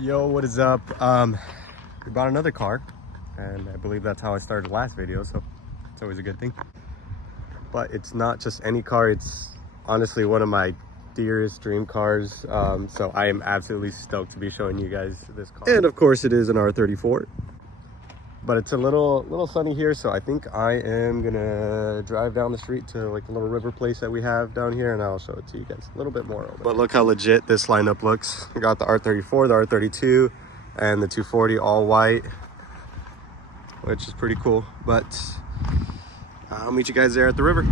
Yo, what is up? We bought another car, and I believe that's how I started the last video, so it's always a good thing. But it's not just any car, it's honestly one of my dearest dream cars. So I am absolutely stoked to be showing you guys this car. And of course it is an R34. But it's a little sunny here, so I think I am gonna drive down the street to like the little river place that we have down here, and I'll show it to you guys a little bit more. But look how legit this lineup looks. We got the R34, the R32, and the 240 all white, which is pretty cool. But I'll meet you guys there at the river.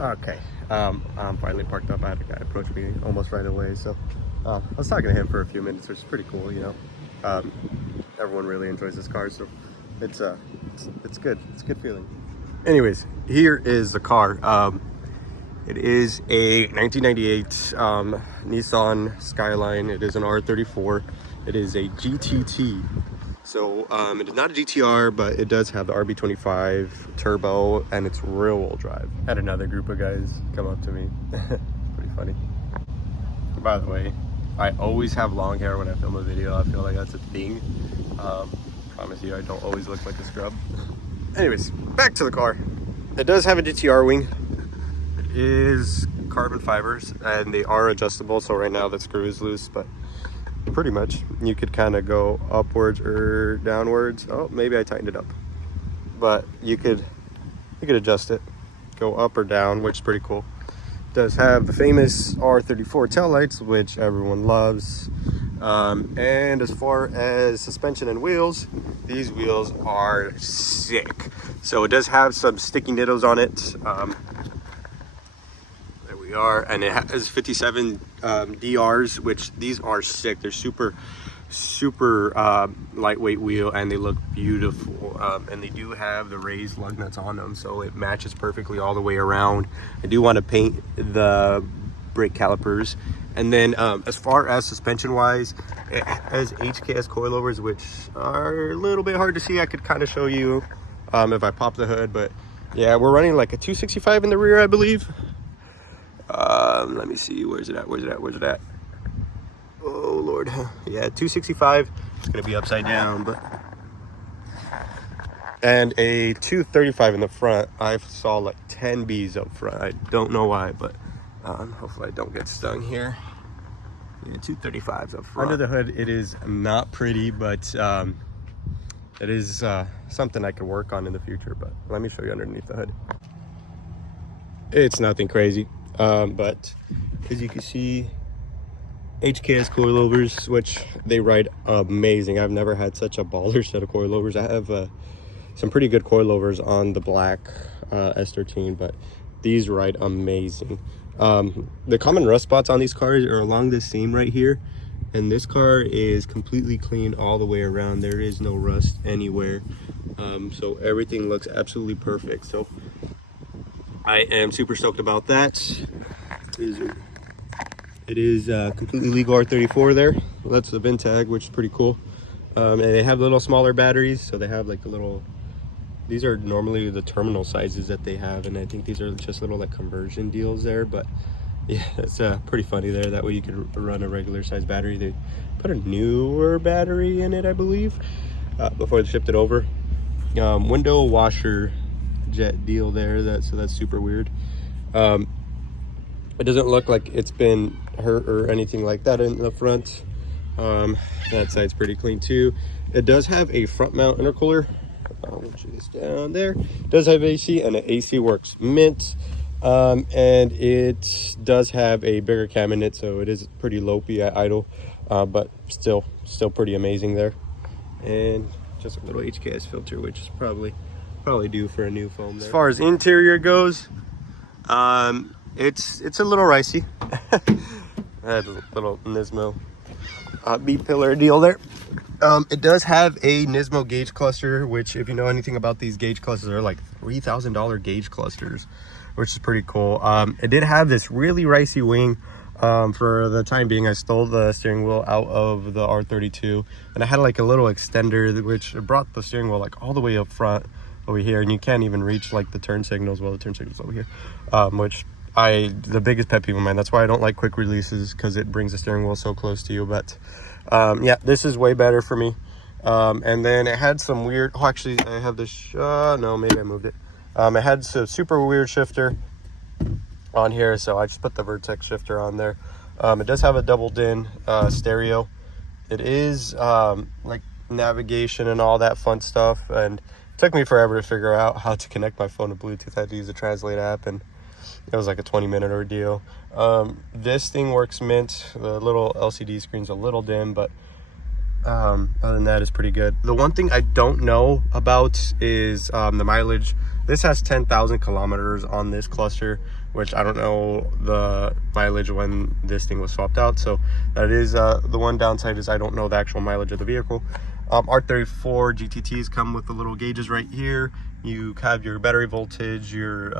Okay, I'm finally parked up. I had a guy approach me almost right away, so I was talking to him for a few minutes, which is pretty cool, you know. Everyone really enjoys this car, so it's good. It's a good feeling. Anyways, here is the car. It is a 1998 Nissan Skyline. It is an R34. It is a GTT. So it is not a GTR, but it does have the RB25 turbo, and it's rear wheel drive. Had another group of guys come up to me. Pretty funny. By the way, I always have long hair when I film a video. I feel like that's a thing. Promise you, I don't always look like a scrub. Anyways, back to the car. It does have a GTR wing. It is carbon fibers, and they are adjustable. So right now the screw is loose, but pretty much you could kind of go upwards or downwards. Oh, maybe I tightened it up, but you could adjust it, go up or down, which is pretty cool. It does have the famous R34 taillights, which everyone loves. And as far as suspension and wheels, these wheels are sick. So it does have some sticky niddles on it. There we are, and it has 57 DRs, which these are sick. They're super lightweight wheel, and they look beautiful. And they do have the raised lug nuts on them, so it matches perfectly all the way around. I do want to paint the brake calipers. And then as far as suspension wise, it has HKS coilovers, which are a little bit hard to see. I could kind of show you if I pop the hood, but yeah, we're running like a 265 in the rear, I believe. Let me see, where's it at? Oh Lord, yeah, 265. It's gonna be upside down, but and a 235 in the front. I saw like 10 Bs up front. I don't know why, but hopefully I don't get stung here. Yeah, 235s up front. Under the hood, it is not pretty, but it is something I could work on in the future. But let me show you underneath the hood. It's nothing crazy, but as you can see, HKS coilovers, which they ride amazing. I've never had such a baller set of coilovers. I have some pretty good coilovers on the black S13, but these ride amazing. The common rust spots on these cars are along this seam right here, and this car is completely clean all the way around. There is no rust anywhere, so everything looks absolutely perfect. So I am super stoked about that. It is completely legal R34 there. Well, that's the VIN tag, which is pretty cool. And they have little smaller batteries, so they have like the little, these are normally the terminal sizes that they have, and I think these are just little like conversion deals there. But yeah, it's pretty funny there. That way you could run a regular size battery. They put a newer battery in it, I believe, before they shipped it over. Window washer jet deal there, so that's super weird. It doesn't look like it's been hurt or anything like that in the front. That side's pretty clean too. It does have a front mount intercooler, which is down there. It does have AC, and the AC works mint. And it does have a bigger cam in it, so it is pretty lopey at idle, but still pretty amazing there. And just a little HKS filter, which is probably due for a new foam there. As far as interior goes, it's a little ricey. I had a little Nismo B-pillar deal there. It does have a Nismo gauge cluster, which if you know anything about these gauge clusters, are like $3,000 gauge clusters, which is pretty cool. It did have this really ricey wing. For the time being, I stole the steering wheel out of the R32, and I had like a little extender which brought the steering wheel like all the way up front over here, and you can't even reach like the turn signals. Well, the turn signals over here, which the biggest pet peeve of mine. That's why I don't like quick releases, because it brings the steering wheel so close to you. But yeah, this is way better for me. And then it had some weird, oh, actually I have this, no, maybe I moved it. It had some super weird shifter on here, so I just put the Vertex shifter on there. It does have a double din stereo. It is like navigation and all that fun stuff, and it took me forever to figure out how to connect my phone to Bluetooth. I had to use the Translate app, and it was like a 20-minute ordeal. This thing works mint. The little LCD screen's a little dim, but other than that, it's pretty good. The one thing I don't know about is the mileage. This has 10,000 kilometers on this cluster, which I don't know the mileage when this thing was swapped out. So that is the one downside, is I don't know the actual mileage of the vehicle. R34 GTTs come with the little gauges right here. You have your battery voltage, your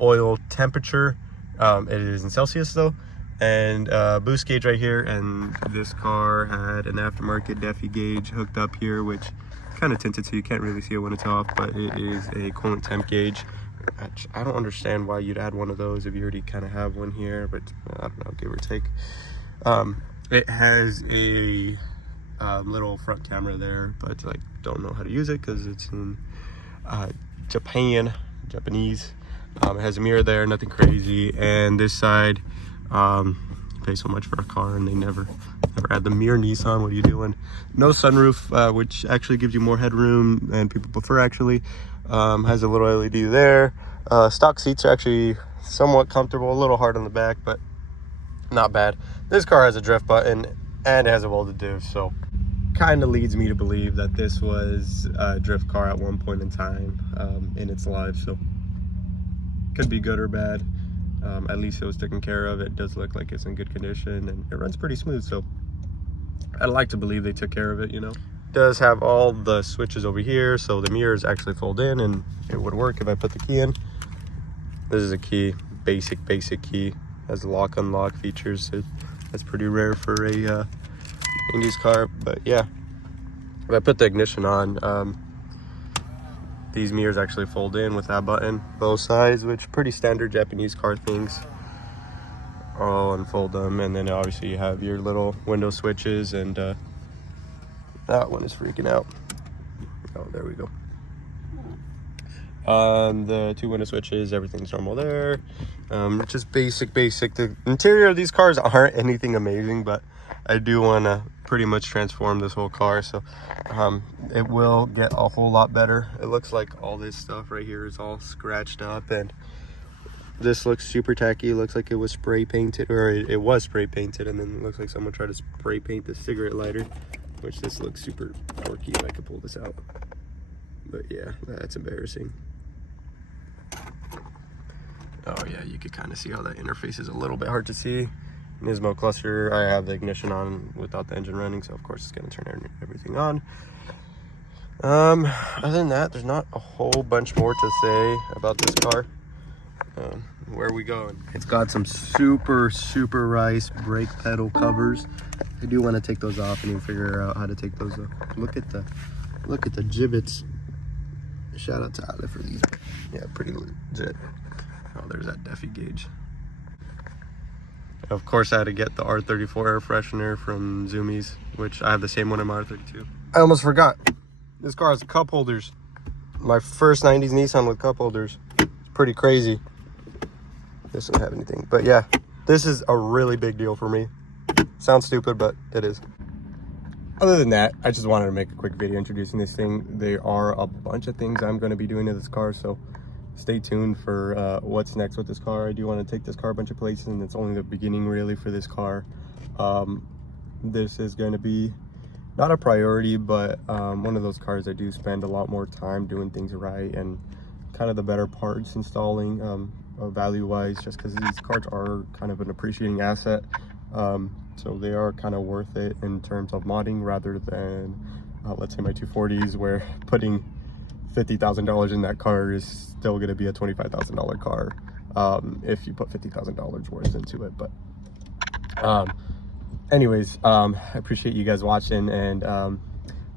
oil temperature. It is in Celsius though, and boost gauge right here. And this car had an aftermarket Defi gauge hooked up here, which kind of tinted so you can't really see it when it's off, but it is a coolant temp gauge. I don't understand why you'd add one of those if you already kind of have one here, but I don't know, give or take. It has a little front camera there, but I don't know how to use it because it's in Japanese. It has a mirror there, nothing crazy. And this side, you pay so much for a car and they never add the mirror. Nissan, what are you doing? No sunroof, which actually gives you more headroom and people prefer actually. Has a little LED there. Stock seats are actually somewhat comfortable, a little hard on the back, but not bad. This car has a drift button and it has a welded diff, so kind of leads me to believe that this was a drift car at one point in time in its life. So could be good or bad. At least it was taken care of. It does look like it's in good condition and it runs pretty smooth, so I'd like to believe they took care of it, you know. It does have all the switches over here, so the mirrors actually fold in and it would work if I put the key in. This is a key, basic key. Has lock unlock features. That's pretty rare for a Indies car, but yeah. If I put the ignition on, these mirrors actually fold in with that button, both sides, which pretty standard Japanese car things. I'll unfold them, and then obviously you have your little window switches, and that one is freaking out. Oh, there we go. The two window switches, everything's normal there. Just basic. The interior of these cars aren't anything amazing, but I do want to pretty much transform this whole car, so it will get a whole lot better. It looks like all this stuff right here is all scratched up, and this looks super tacky. It looks like it was spray painted, or it was spray painted, and then it looks like someone tried to spray paint the cigarette lighter, which this looks super quirky if I could pull this out. But yeah, that's embarrassing. Oh yeah, you could kind of see how that interface is a little bit hard to see. Nismo cluster, I have the ignition on without the engine running, so of course it's going to turn everything on. Other than that, there's not a whole bunch more to say about this car. Where are we going? It's got some super nice brake pedal covers. I do want to take those off and figure out how to take those off. Look at the gibbets. Shout out to Atlas for these. Yeah, pretty legit. Oh, there's that Defi gauge. Of course, I had to get the R34 air freshener from Zoomies, which I have the same one in my R32. I almost forgot. This car has cup holders. My first 90s Nissan with cup holders. It's pretty crazy. This doesn't have anything. But yeah, this is a really big deal for me. Sounds stupid, but it is. Other than that, I just wanted to make a quick video introducing this thing. There are a bunch of things I'm going to be doing to this car, so stay tuned for what's next with this car. I do want to take this car a bunch of places, and it's only the beginning really for this car. This is going to be not a priority, but one of those cars I do spend a lot more time doing things right and kind of the better parts installing value wise, just because these cars are kind of an appreciating asset. So they are kind of worth it in terms of modding, rather than let's say my 240s, where putting $50,000 in that car is still going to be a $25,000 car if you put $50,000 worth into it. But Anyways, I appreciate you guys watching, and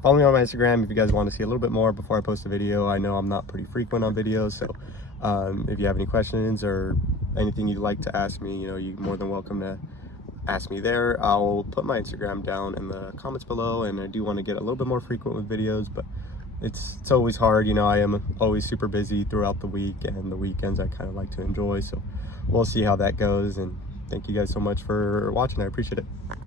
follow me on my Instagram if you guys want to see a little bit more before I post a video. I know I'm not pretty frequent on videos, so if you have any questions or anything you'd like to ask me, you know, you're more than welcome to ask me there. I'll put my Instagram down in the comments below, and I do want to get a little bit more frequent with videos, but it's always hard, you know. I am always super busy throughout the week, and the weekends I kind of like to enjoy, so we'll see how that goes. And thank you guys so much for watching. I appreciate it.